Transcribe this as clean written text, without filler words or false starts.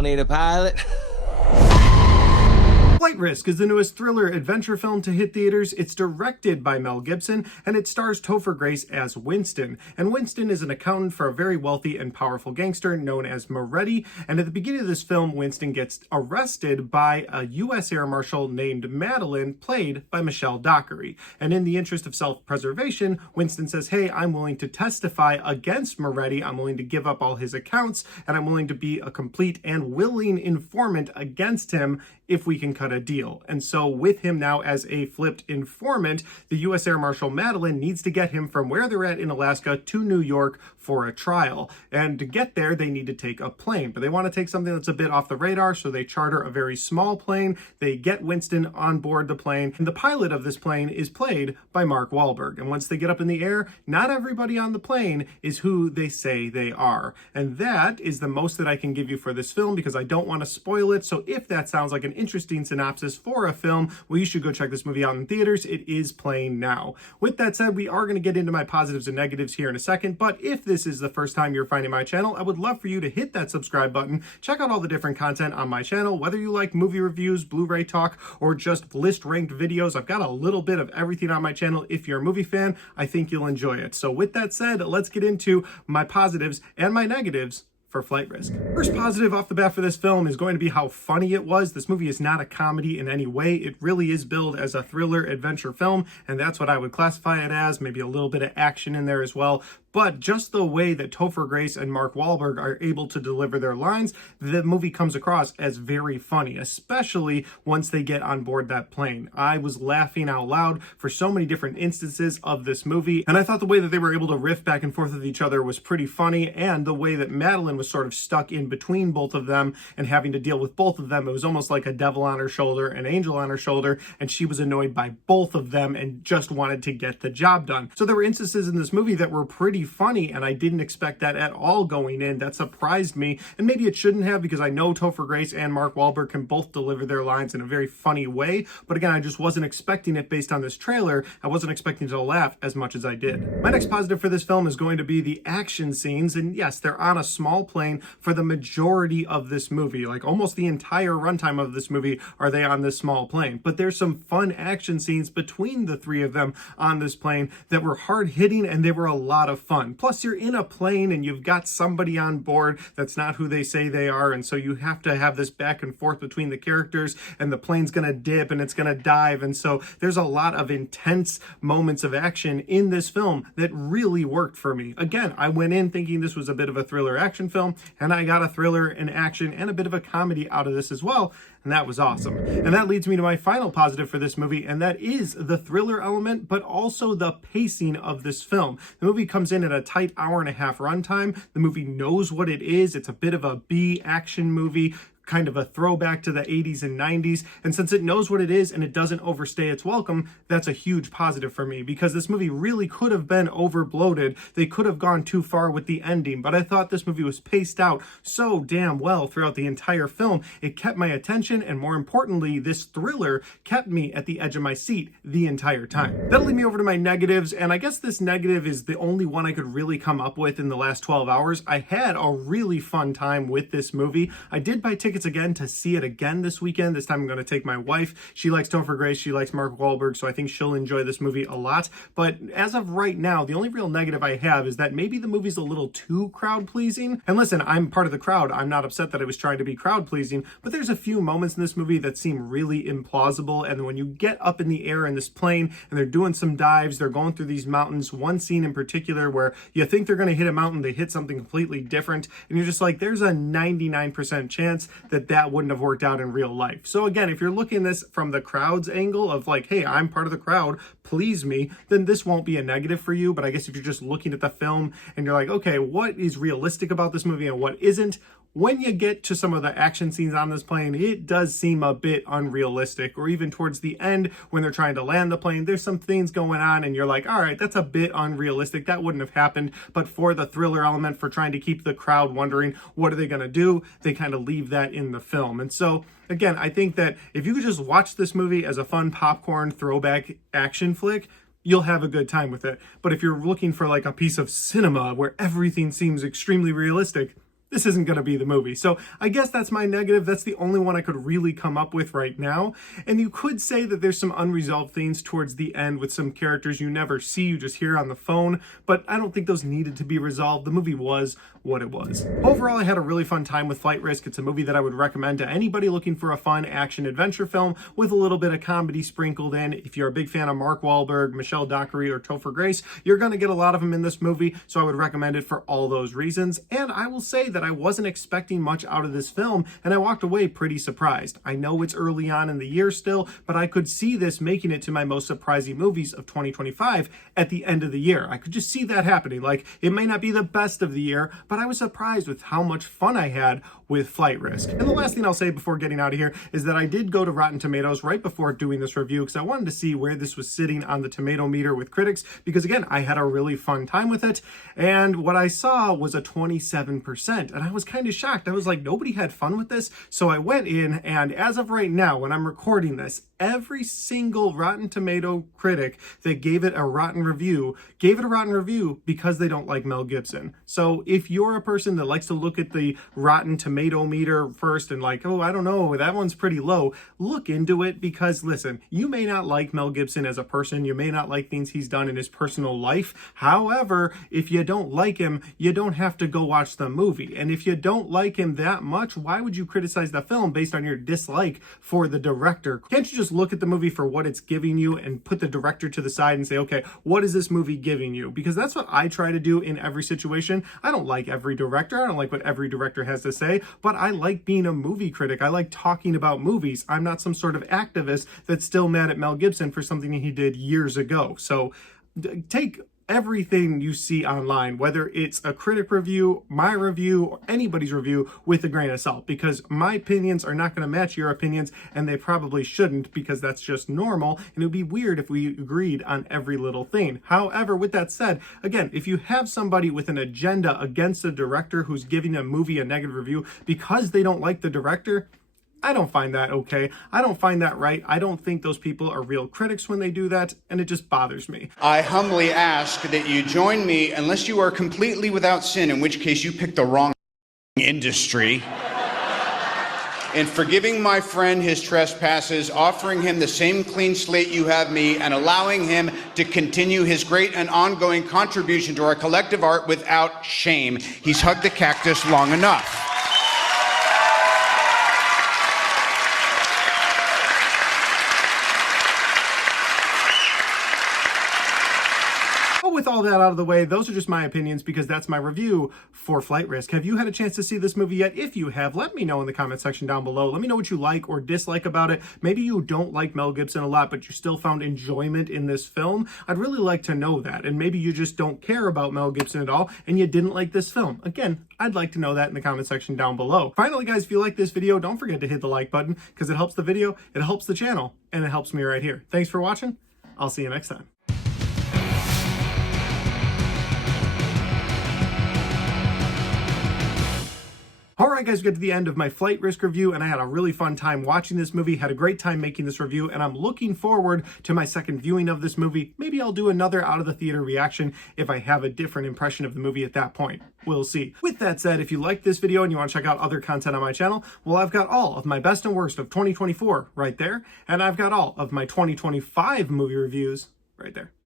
don't need a pilot. Flight Risk is the newest thriller adventure film to hit theaters. It's directed by Mel Gibson, and it stars Topher Grace as Winston. And Winston is an accountant for a very wealthy and powerful gangster known as Moretti. And at the beginning of this film, Winston gets arrested by a U.S. Air Marshal named Madeline, played by Michelle Dockery. And in the interest of self-preservation, Winston says, hey, I'm willing to testify against Moretti. I'm willing to give up all his accounts, and I'm willing to be a complete and willing informant against him if we can cut a deal. And so with him now as a flipped informant, the U.S. Air Marshal Madeline needs to get him from where they're at in Alaska to New York for a trial. And to get there, they need to take a plane, but they want to take something that's a bit off the radar, so they charter a very small plane. They get Winston on board the plane, and the pilot of this plane is played by Mark Wahlberg. And once they get up in the air, not everybody on the plane is who they say they are. And that is the most that I can give you for this film, because I don't want to spoil it. So if that sounds like an interesting synopsis for a film, well, you should go check this movie out in theaters. It is playing now. With that said, we are going to get into my positives and negatives here in a second, but if this is the first time you're finding my channel, I would love for you to hit that subscribe button. Check out all the different content on my channel, whether you like movie reviews, Blu-ray talk, or just list ranked videos. I've got a little bit of everything on my channel. If you're a movie fan, I think you'll enjoy it. So with that said, let's get into my positives and my negatives for Flight Risk. First positive off the bat for this film is going to be how funny it was. This movie is not a comedy in any way. It really is billed as a thriller adventure film, and that's what I would classify it as. Maybe a little bit of action in there as well. But just the way that Topher Grace and Mark Wahlberg are able to deliver their lines, the movie comes across as very funny, especially once they get on board that plane. I was laughing out loud for so many different instances of this movie, and I thought the way that they were able to riff back and forth with each other was pretty funny, and the way that Madeline was sort of stuck in between both of them and having to deal with both of them, it was almost like a devil on her shoulder, an angel on her shoulder, and she was annoyed by both of them and just wanted to get the job done. So there were instances in this movie that were pretty funny, and I didn't expect that at all going in. That surprised me, and maybe it shouldn't have, because I know Topher Grace and Mark Wahlberg can both deliver their lines in a very funny way, but again, I just wasn't expecting it based on this trailer. I wasn't expecting to laugh as much as I did. My next positive for this film is going to be the action scenes, and yes, they're on a small plane for the majority of this movie. Like almost the entire runtime of this movie are they on this small plane, but there's some fun action scenes between the three of them on this plane that were hard hitting, and they were a lot of fun. Plus, you're in a plane and you've got somebody on board that's not who they say they are, and so you have to have this back and forth between the characters, and the plane's gonna dip and it's gonna dive, and so there's a lot of intense moments of action in this film that really worked for me. Again, I went in thinking this was a bit of a thriller action film, and I got a thriller and action and a bit of a comedy out of this as well, and that was awesome. And that leads me to my final positive for this movie, and that is the thriller element, but also the pacing of this film. The movie comes in at a tight hour-and-a-half runtime. The movie knows what it is. It's a bit of a B action movie, kind of a throwback to the 80s and 90s. And since it knows what it is and it doesn't overstay its welcome, that's a huge positive for me, because this movie really could have been over-bloated. They could have gone too far with the ending, but I thought this movie was paced out so damn well throughout the entire film. It kept my attention, and more importantly, this thriller kept me at the edge of my seat the entire time. That'll lead me over to my negatives, and I guess this negative is the only one I could really come up with in the last 12 hours. I had a really fun time with this movie. I did buy tickets again to see it again this weekend. This time I'm going to take my wife. She likes Topher Grace, she likes Mark Wahlberg, so I think she'll enjoy this movie a lot. But as of right now, the only real negative I have is that maybe the movie's a little too crowd-pleasing. And listen, I'm part of the crowd. I'm not upset that I was trying to be crowd-pleasing, but there's a few moments in this movie that seem really implausible. And when you get up in the air in this plane and they're doing some dives, they're going through these mountains, one scene in particular where you think they're going to hit a mountain, they hit something completely different, and you're just like, there's a 99% chance that wouldn't have worked out in real life. So again, if you're looking at this from the crowd's angle of like, hey, I'm part of the crowd, please me, then this won't be a negative for you. But I guess if you're just looking at the film and you're like, okay, what is realistic about this movie and what isn't, when you get to some of the action scenes on this plane, it does seem a bit unrealistic. Or even towards the end when they're trying to land the plane, there's some things going on and you're like, all right, that's a bit unrealistic. That wouldn't have happened. But for the thriller element, for trying to keep the crowd wondering, what are they going to do? They kind of leave that in the film. And so again, I think that if you could just watch this movie as a fun popcorn throwback action flick, you'll have a good time with it. But if you're looking for like a piece of cinema where everything seems extremely realistic, this isn't going to be the movie. So I guess that's my negative. That's the only one I could really come up with right now. And you could say that there's some unresolved things towards the end with some characters you never see, you just hear on the phone, but I don't think those needed to be resolved. The movie was what it was. Overall, I had a really fun time with Flight Risk. It's a movie that I would recommend to anybody looking for a fun action adventure film with a little bit of comedy sprinkled in. If you're a big fan of Mark Wahlberg, Michelle Dockery, or Topher Grace, you're going to get a lot of them in this movie, so I would recommend it for all those reasons. And I will say that I wasn't expecting much out of this film, and I walked away pretty surprised. I know it's early on in the year still, but I could see this making it to my most surprising movies of 2025 at the end of the year. I could just see that happening. Like, it may not be the best of the year, but I was surprised with how much fun I had with Flight Risk. And the last thing I'll say before getting out of here is that I did go to Rotten Tomatoes right before doing this review because I wanted to see where this was sitting on the tomato meter with critics, because again, I had a really fun time with it, and what I saw was a 27%, and I was kind of shocked. I was like, nobody had fun with this? So I went in, and as of right now, when I'm recording this, every single Rotten Tomato critic that gave it a rotten review because they don't like Mel Gibson. So if you're a person that likes to look at the Rotten Tomato meter first and like, oh, I don't know, that one's pretty low, look into it, because listen, you may not like Mel Gibson as a person, you may not like things he's done in his personal life. However, if you don't like him, you don't have to go watch the movie. And if you don't like him that much, why would you criticize the film based on your dislike for the director? Can't you just look at the movie for what it's giving you and put the director to the side and say, okay, what is this movie giving you? Because that's what I try to do in every situation. I don't like every director. I don't like what every director has to say, but I like being a movie critic. I like talking about movies. I'm not some sort of activist that's still mad at Mel Gibson for something he did years ago. So take everything you see online, whether it's a critic review, my review, or anybody's review, with a grain of salt, because my opinions are not going to match your opinions, and they probably shouldn't, because that's just normal, and it would be weird if we agreed on every little thing. However, with that said, again, if you have somebody with an agenda against a director who's giving a movie a negative review because they don't like the director, I don't find that okay. I don't find that right. I don't think those people are real critics when they do that, and it just bothers me. I humbly ask that you join me, unless you are completely without sin, in which case you picked the wrong industry, in forgiving my friend his trespasses, offering him the same clean slate you have me, and allowing him to continue his great and ongoing contribution to our collective art without shame. He's hugged the cactus long enough. With all that out of the way, those are just my opinions because that's my review for Flight Risk. Have you had a chance to see this movie yet? If you have, let me know in the comment section down below. Let me know what you like or dislike about it. Maybe you don't like Mel Gibson a lot, but you still found enjoyment in this film. I'd really like to know that. And maybe you just don't care about Mel Gibson at all and you didn't like this film. Again, I'd like to know that in the comment section down below. Finally, guys, if you like this video, don't forget to hit the like button because it helps the video, it helps the channel, and it helps me right here. Thanks for watching. I'll see you next time. Alright guys, we got to the end of my Flight Risk review, and I had a really fun time watching this movie, had a great time making this review, and I'm looking forward to my second viewing of this movie. Maybe I'll do another out of the theater reaction if I have a different impression of the movie at that point. We'll see. With that said, if you like this video and you want to check out other content on my channel, well, I've got all of my best and worst of 2024 right there, and I've got all of my 2025 movie reviews right there.